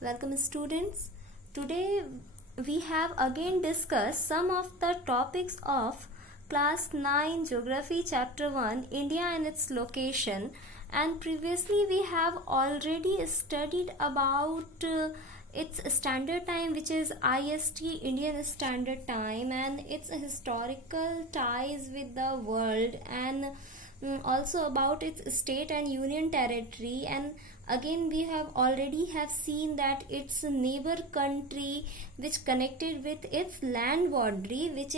Welcome students. Today we have again discussed some of the topics of class 9 geography chapter 1 India and its location, and previously we have already studied about its standard time, which is IST, Indian Standard Time, and its historical ties with the world, and also about its state and union territory. And again we have already seen that its neighbor country which connected with its land boundary, which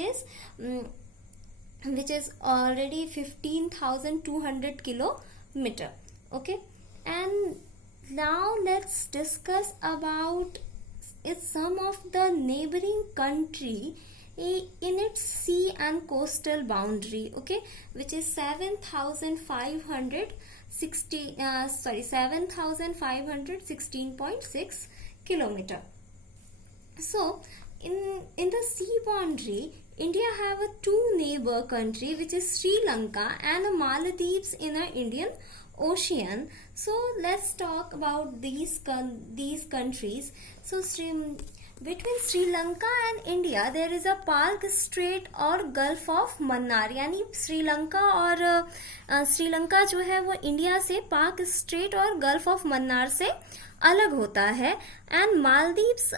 is already 15,200 kilometer. Okay, and now let's discuss about some of the neighboring country in its sea and coastal boundary. Okay, which is 7,516.6 kilometer. So in the sea boundary, India have a two neighbor country, which is Sri Lanka and Maldives in the Indian Ocean. So let's talk about these countries. So between Sri Lanka and India there is a Palk Strait और Gulf of Mannar, यानी श्रीलंका और श्रीलंका जो है वो India से पाक straight और gulf of Mannar से अलग होता है. And Maldives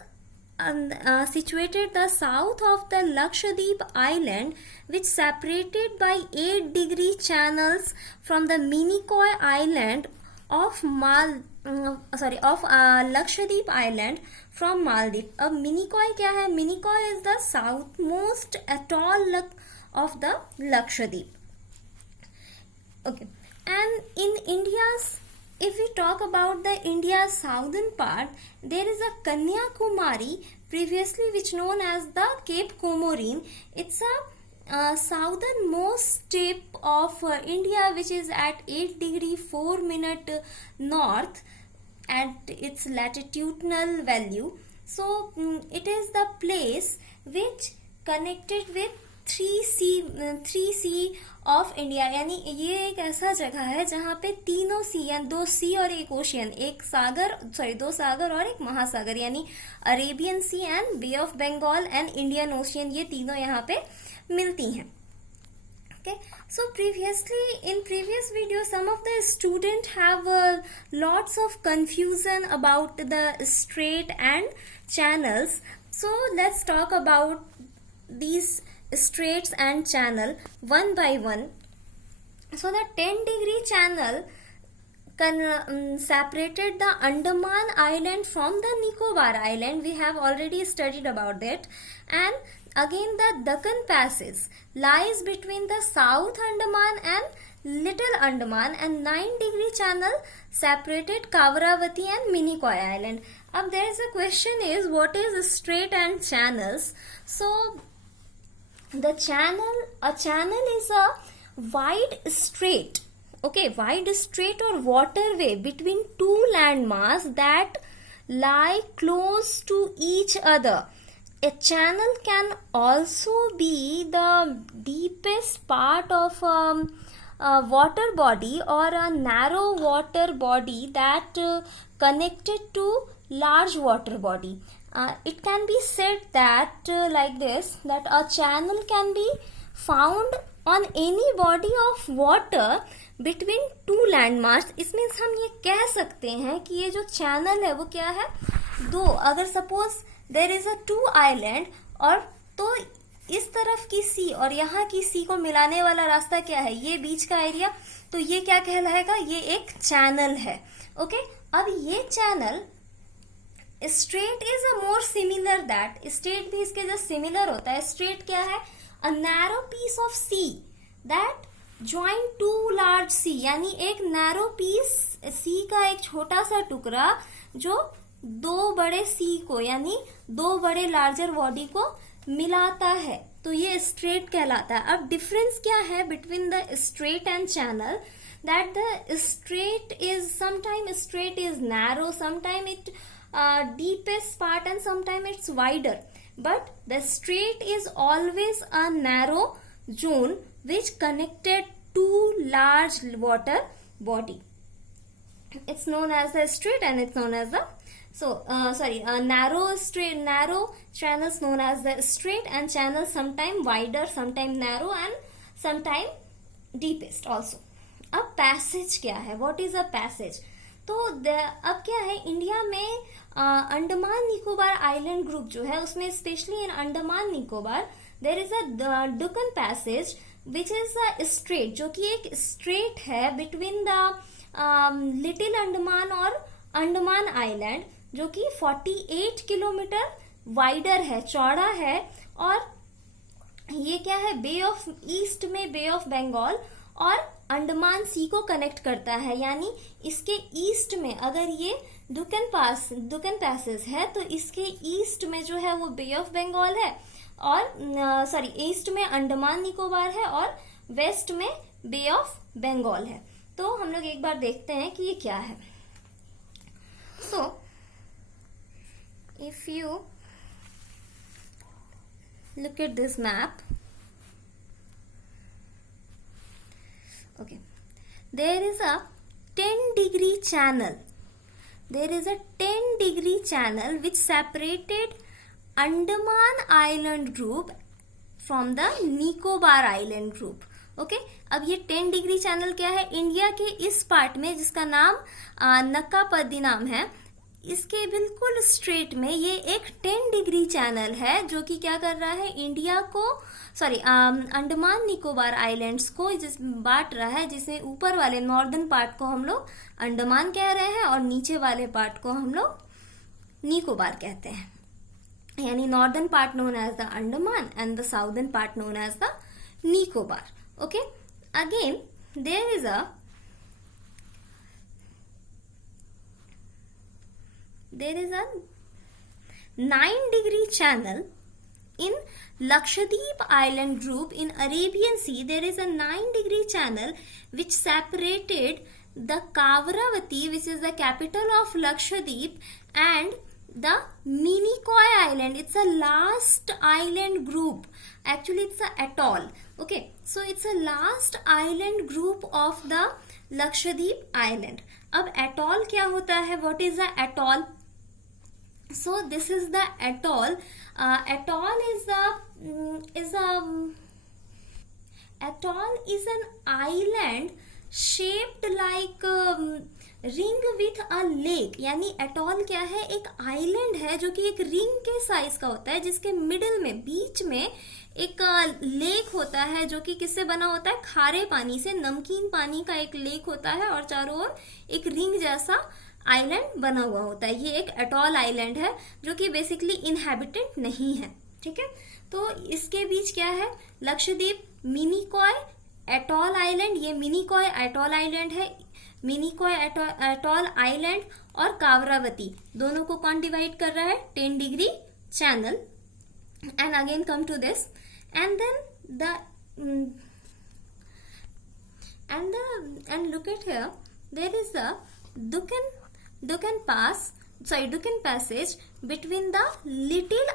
situated the south of the Lakshadweep island, which separated by 8-degree channels from the Minicoy island of Lakshadweep island from Maldives. अब Minicoy क्या है? Minicoy is the southmost atoll of the Lakshadweep. Okay, and in India's, if we talk about the India's southern part, there is a Kanyakumari, previously which known as the Cape Comorin. It's a southernmost tip of India, which is at 8 degree 4 minute north at its latitudinal value. So it is the place which connected with 3C of India, यानी ये एक ऐसा जगह है जहाँ पे तीनों सी, यानी दो सी और एक ओशियन, दो सागर और एक महासागर, यानी Arabian Sea and Bay of Bengal and Indian Ocean, ये तीनों यहाँ पे मिलती हैं. Okay, so in previous video some of the student have lots of confusion about the strait and channels. So let's talk about these straits and channel one by one. So the 10-degree channel separated the Andaman island from the Nicobar island. We have already studied about that. And again the Deccan Passage lies between the South Andaman and Little Andaman, and 9-degree channel separated Kavaravati and Minicoy island. अब there is a question is, what is strait and channels? So a channel is a wide strait, okay, wide strait or waterway between two landmass that lie close to each other. A channel can also be the deepest part of a water body or a narrow water body that connected to large water body. It can be said that like this, that a channel can be found on any body of water between two landmass. इसमें हम ये कह सकते हैं कि ये जो channel है वो क्या है, दो, अगर suppose there is a two island, और तो इस तरफ की सी और यहाँ की सी को मिलाने वाला रास्ता क्या है, ये बीच का एरिया, तो ये क्या कहलाएगा, ये एक चैनल है. ओके, अब ये channel strait is a more similar that, strait भी इसके जो सिमिलर होता है. स्ट्रेट क्या है, a narrow piece of sea that join to large sea, यानी एक नैरो पीस सी का एक छोटा सा टुकड़ा जो दो बड़े सी को, यानी दो बड़े लार्जर बॉडी को मिलाता है, तो ये स्ट्रेट कहलाता है. अब डिफरेंस क्या है between the straight and channel, that the straight is narrow, sometime it deepest part, and sometime it's wider, but the strait is always a narrow zone which connected two large water body. It's known as the strait and it's known as the narrow channels known as the strait, and channels sometime wider, sometime narrow, and sometime deepest also. अब passage क्या है, what is a passage? तो अब क्या है, India में Andaman Nicobar island group जो है उसमें specially in Andaman Nicobar there is a Dukan passage which is a straight, जो कि एक स्ट्रेट है बिटवीन द लिटिल अंडमान और अंडमान आइलैंड, जो कि 48 किलोमीटर वाइडर है, चौड़ा है, और ये क्या है, बे ऑफ ईस्ट में बे ऑफ बंगाल और अंडमान सी को कनेक्ट करता है। यानी इसके ईस्ट में अगर ये डुकन पैसेज है तो इसके ईस्ट में जो है वो बे ऑफ बंगाल है, और ईस्ट में अंडमान निकोबार है और वेस्ट में बे ऑफ बंगाल है। तो हम लोग एक बार देखते हैं कि ये क्या है। So if you look at this map, okay, there is a 10-degree channel. There is a 10-degree channel which separated Andaman Island group from the Nicobar Island group. Okay अब ये 10 डिग्री चैनल क्या है, India के इस part में जिसका नाम नक्कापदी नाम है, इसके बिल्कुल स्ट्रेट में ये एक 10 डिग्री चैनल है जो कि क्या कर रहा है, इंडिया को अंडमान निकोबार आइलैंड्स को बांट रहा है, जिसमें ऊपर वाले नॉर्दर्न पार्ट को हम लोग अंडमान कह रहे हैं और नीचे वाले पार्ट को हम लोग निकोबार कहते हैं। यानी northern part known as the Andaman and the southern part known as the Nicobar. Okay again there is a 9-degree channel in Lakshadweep Island group in Arabian Sea. There is a 9-degree channel which separated the Kavaravati, which is the capital of Lakshadweep, and the Minicoy Island. It's a last island group. Actually, it's a atoll. Okay, so it's a last island group of the Lakshadweep Island. अब atoll क्या होता है? What is the atoll? So this is the atoll. Atoll is an island shaped like ring with a lake. यानी atoll क्या है, एक island है जो कि एक रिंग के साइज का होता है, जिसके मिडिल में बीच में एक लेक होता है जो कि किससे बना होता है, खारे पानी से, नमकीन पानी का एक लेक होता है और चारों ओर एक रिंग जैसा आइलैंड बना हुआ होता है। ये एक एटॉल आइलैंड है जो कि बेसिकली इनहैबिटेड नहीं है। ठीक है, तो इसके बीच क्या है, लक्षद्वीप मिनीकॉय एटॉल आइलैंड, ये मिनीकॉय एटॉल आइलैंड है। मिनीकॉय एटॉल आइलैंड और कावरावती दोनों को कौन डिवाइड कर रहा है, 10 degree channel. And again come to this end then and look at here, there is a Dukan passage between the Little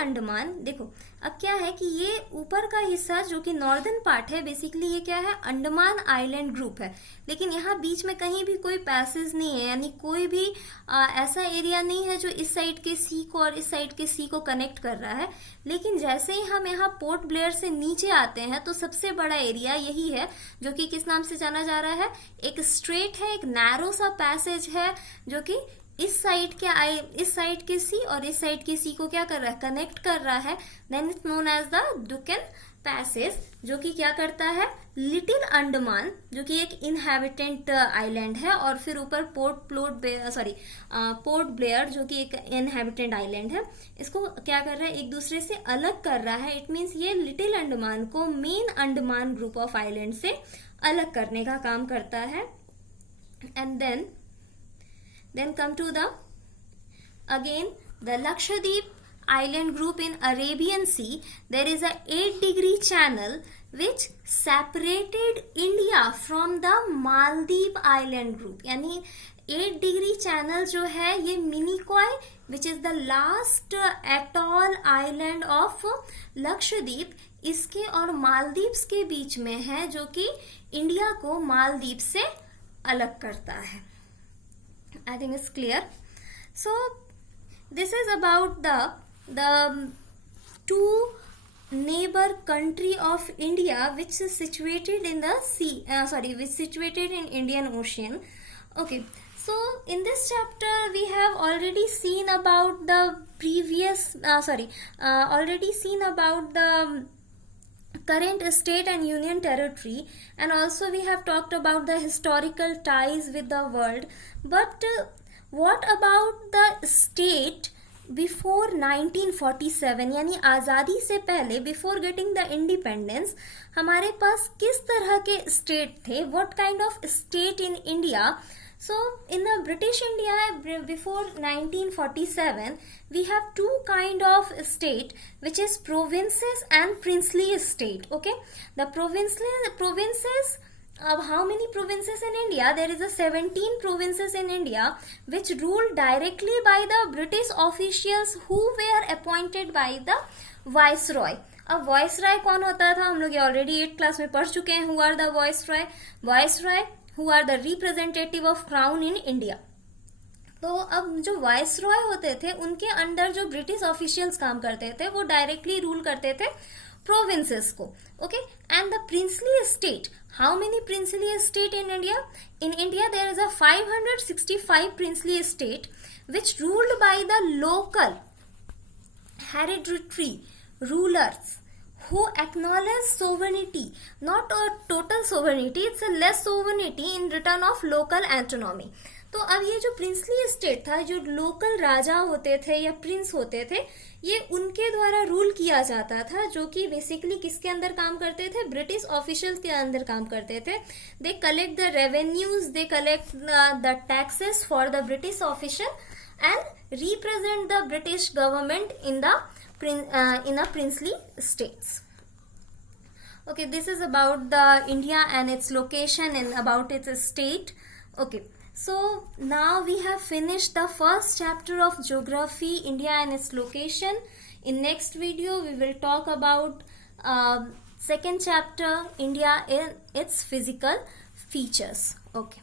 Andaman, देखो अब क्या है कि ये ऊपर का हिस्सा जो कि नॉर्दर्न पार्ट है, बेसिकली ये क्या है, अंडमान आइलैंड ग्रुप है, लेकिन यहाँ बीच में कहीं भी कोई पैसेज नहीं है, यानी कोई भी ऐसा एरिया नहीं है जो इस साइड के सी को और इस साइड के सी को कनेक्ट कर रहा है। लेकिन जैसे ही हम यहाँ पोर्ट ब्लेयर से नीचे आते हैं तो सबसे बड़ा एरिया यही है जो कि किस नाम से जाना जा रहा है, एक स्ट्रेट है, एक नैरो सा पैसेज है जो कि इस साइड के सी और इस साइड के सी को क्या कर रहा है, कनेक्ट कर रहा है। Then it's known as the Duncan Passage, जो कि क्या करता है, लिटिल अंडमान जो कि एक इनहैबिटेंट आइलैंड है, और फिर ऊपर पोर्ट ब्लेयर जो कि एक इनहैबिटेंट आइलैंड है, इसको क्या कर रहा है, एक दूसरे से अलग कर रहा है। इट मीन्स ये लिटिल अंडमान को main Andaman group of island से अलग करने का काम करता है। And then come to the Lakshadweep island group in Arabian Sea. There is a 8-degree channel which separated India from the Maldives island group. यानी 8 डिग्री चैनल जो है ये Minicoy which is the last atoll island of Lakshadweep, इसके और मालदीव्स के बीच में है, जो कि इंडिया को मालदीव से अलग करता है। I think it's clear. So this is about the two neighbor country of India which is situated in the which is situated in Indian Ocean. Okay, so in this chapter we have already seen about the current state and union territory, and also we have talked about the historical ties with the world. But what about the state before 1947 यानी आज़ादी से पहले, before getting the independence, हमारे पास किस तरह के state थे? What kind of state in India? So in the British India before 1947 we have two kind of state, which is provinces and princely state. Okay, the provinces, how many provinces in India? There is a 17 provinces in India which ruled directly by the British officials who were appointed by the viceroy. अब viceroy कौन होता था? हम लोग already 8th class में पढ़ चुके हैं. Who are the viceroy? Viceroy who are the representative of crown in India. तो अब जो वाइसरॉय होते थे उनके अंडर जो ब्रिटिश ऑफिशियल्स काम करते थे वो डायरेक्टली रूल करते थे प्रोविंसेस को. Okay, and the princely state, how many princely state in India? In India there is a 565 princely state which ruled by the local hereditary rulers who acknowledge sovereignty, not a total sovereignty, it's a less sovereignty in return of local autonomy. तो अब ये जो princely state था, जो local राजा होते थे या Prince होते थे, ये उनके द्वारा रूल किया जाता था, जो कि बेसिकली किसके अंदर काम करते थे? ब्रिटिश ऑफिशियल्स के अंदर काम करते थे. They collect the revenues, they collect the taxes for the British official and represent the British government in a princely states. Okay, this is about the India and its location and about its state. Okay, so now we have finished the first chapter of geography, India and its location. In next video we will talk about second chapter, India and its physical features. Okay.